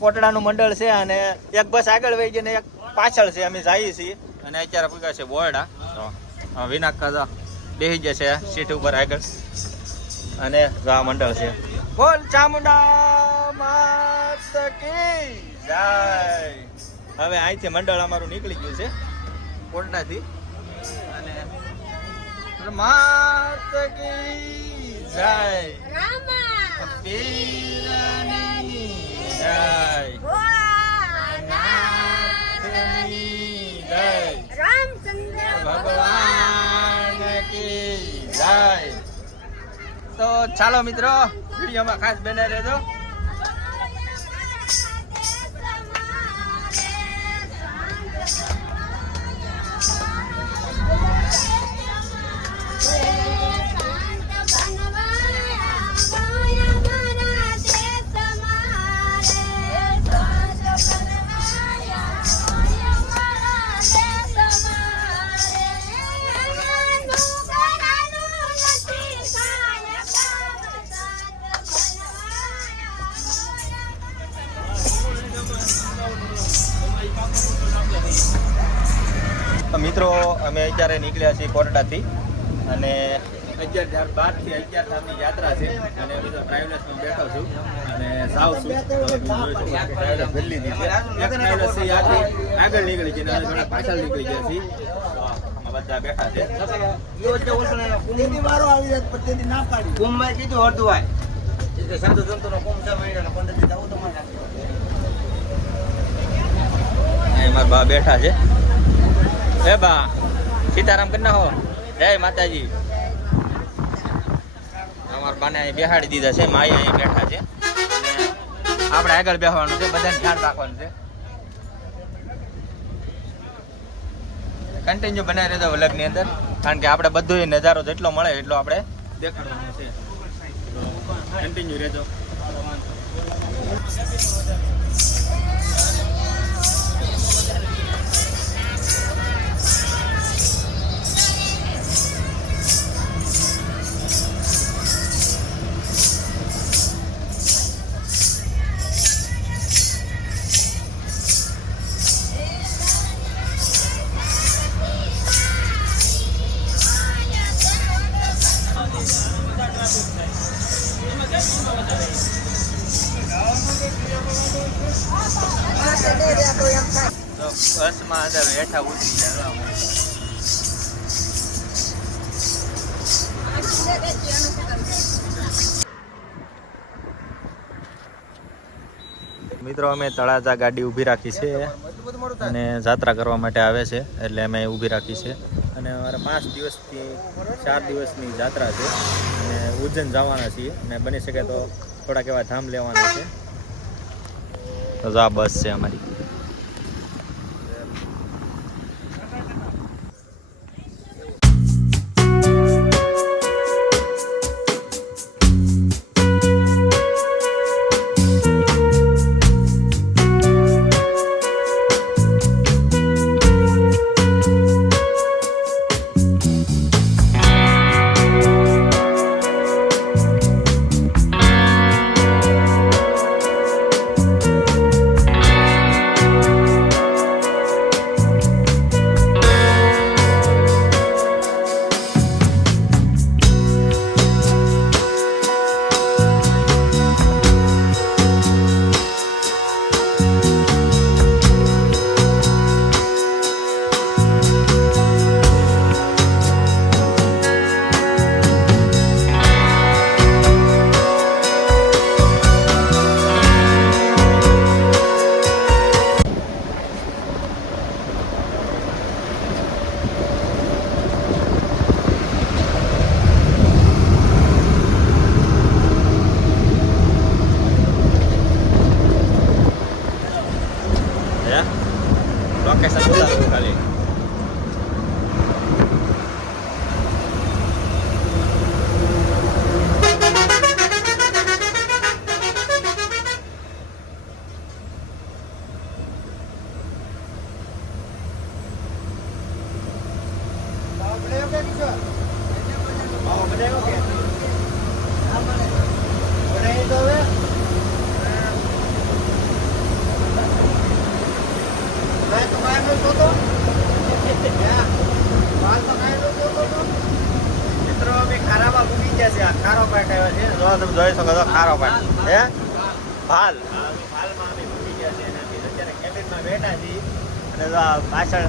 કોટડાનું મંડળ છે અને એક બસ આગળ વહી ગઈ ને એક પાછળ છે અમે જઈએ છીએ. અને અત્યારે પૂછા છે બોરડા તો આ વિનાક કાઝા બેસી જશે સીટ ઉપર આગળ. અને ગા મંડળ છે. બોલ ચામુંડા માત કી જય. હવે અહીંથી મંડળ અમારું નીકળી ગયું છે કોટડાથી અને માત કી જય. રામા. પીરની તો ચાલો મિત્રો વિડીયોમાં ખાસ બને રહેજો. અત્યારે નીકળ્યા છીએ કોરડાથી. અને અગિયાર ચાર બારથી અગિયાર ધામની યાત્રા છે. અને ટ્રાવેલર્સમાં બેઠો છું. અને સાવ છું. ટ્રાવેલર્સ એક ટ્રાવેલર્સ યાત્રી આગળ નીકળી છે અને પાછળ નીકળી ગયા છીએ. બધા બેઠા છે. કુંભમાં કીધું હરદુઆય એટલે સાધુ સંતોનો કુંભ છે મહિનાનો પંદર દી જવું તમારે મારા બા બેઠા છે. હે બા. સીતારામ કરી નાખો. જય માતાજી. અમારા બાને અહીં બેહાડી દીધા છે, માઈ અહીં બેઠા છે. આપણે આગળ બેસવાનું છે, બધાને ધ્યાન રાખવાનું છે. કન્ટિન્યુ બનાવી રહેજો વ્લોગની અંદર, કારણ કે આપણે બધો નજારો જેટલો મળે એટલો આપણે દેખાડવાનો છે. કન્ટિન્યુ રહેજો. બસમાં અંદર બેઠા ઉતરી મિત્રો, અમે તળાજા ગાડી ઊભી રાખી છે અને જાત્રા કરવા માટે આવે છે, એટલે અમે ઊભી રાખી છે. અને અમારે પાંચ દિવસથી ચાર દિવસની જાત્રા છે. અને ઉજ્જૈન જવાના છીએ અને બની શકે તો થોડાક એવા ધામ લેવાના છે. આ બસ છે અમારી. જોઈ શકો છો, ખારો પાટ હે? ભાલ ભાલમાં ભૂલી ગયા છે અત્યારે કેબિનમાં બેઠા છીએ અને પાછળ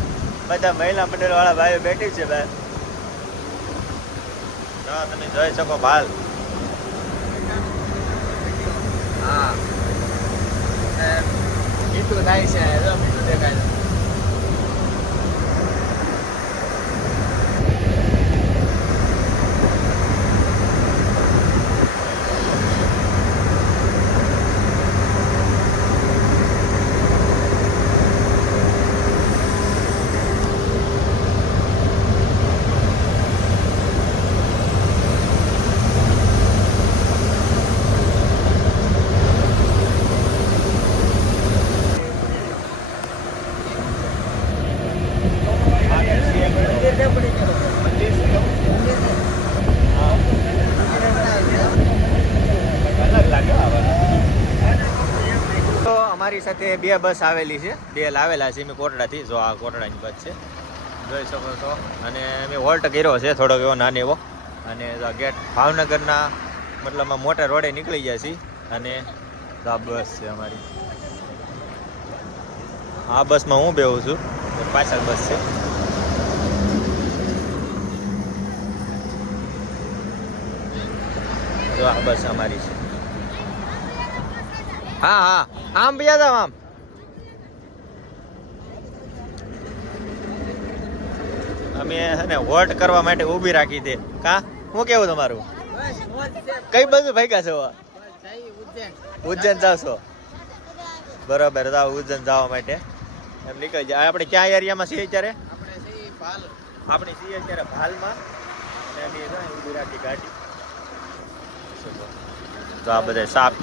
બધા મહિલા મંડળ વાળા ભાઈઓ બેઠી છે ભાઈ. તમે જોઈ શકો ભાલ. હા. થાય છે મીઠું દેખાય અમારી સાથે બે બસ આવેલી છે. બે લાવેલા છે, અમે કોટડાથી. જો આ કોટડાની બસ છે. જોઈ શકો છો. અને મેં હોલ્ટ કર્યો છે થોડોક એવો નાનો એવો. અને ગેટ ભાવનગરના મતલબમાં મોટા રોડે નીકળી જાય છે અને આ બસ છે અમારી. આ બસમાં હું બેહું છું. પાછળ બસ છે. જો આ બસ અમારી છે. હા હા. આમ ભૈયા જાવ આમ. અમે ને વોટ કરવા માટે ઊભી રાખી છે. કા? હું કેવું તમારું? કઈ બાજુ ભાગ્યા છો? ઉજ્જૈન જાવ બરાબર જાવ ઉજ્જૈન જવા માટે. એમ નીકળી જાય આપણે ક્યાં એરિયામાં છીએ અત્યારે? આપણે છીએ અત્યારે ભાલમાં. ઊભી રાખી ગાડી. તો આ બધા સાપ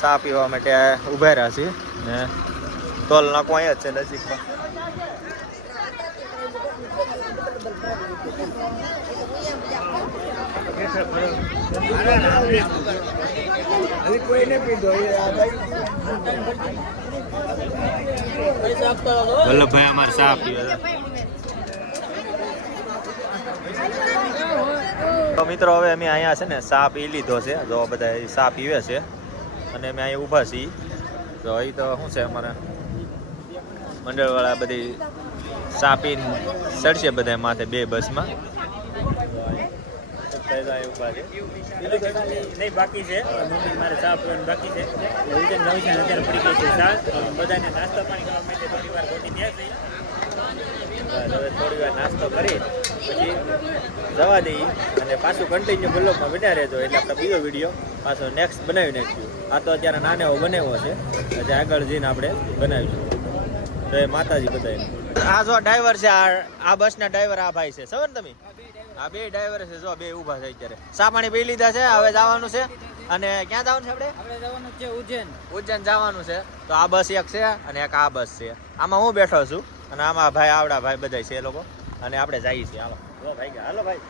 સા પીવા માટે ઊભા રહ્યા છીએ. ને? ટોલ નાખો અહીંયા જ છે નજીકમાં વલ્લભભાઈ અમારે સા પીવે તો મિત્રો હવે અમે અહીંયા છે ને સાપ પી લીધો છે. જો બધા સાપ પીવે છે. અને અમે અહીંયા ઊભા છીએ. તો અહીં તો શું છે અમારા? મંડળવાળા બધી સાપીને ચડશે બધા માથે બે બસમાં. બાકી છે. મારે ચા બાકી છે. નવી અત્યારે પડી ગઈ છે ચા બધાને થોડી વાર થોડી વાર નાસ્તો કરી. પછી જવા દઈએ અને પાછું કન્ટિન્યુ બ્લોગમાં બન્યા રહેજો. એટલે આપણે બીજો વીડિયો પાછો નેક્સ્ટ બનાવી નાખ્યું આ તો અત્યારે નાનો એવો બનાવ્યો છે. હજી આગળ જઈને આપણે બનાવીશું. તો એ માતાજી બધા આ જો ડ્રાઈવર છે આ આ બસના ડ્રાઈવર આ ભાઈ છે. સમજ ને તમે? આ બે ડ્રાઈવર છે જો બે ઊભા છે અત્યારે. સા પાણી પી લીધા છે હવે જવાનું છે. અને ક્યાં જવાનું છે આપણે? આપણે જવાનું છે ઉજ્જૈન. ઉજ્જૈન જવાનું છે. તો આ બસ એક છે અને એક આ બસ છે. આમાં હું બેઠો છું. અને આમાં ભાઈ આવડા ભાઈ બધા છે એ લોકો. અને આપણે જઈએ છીએ હાલો. હાલો ભાઈ હાલો ભાઈ.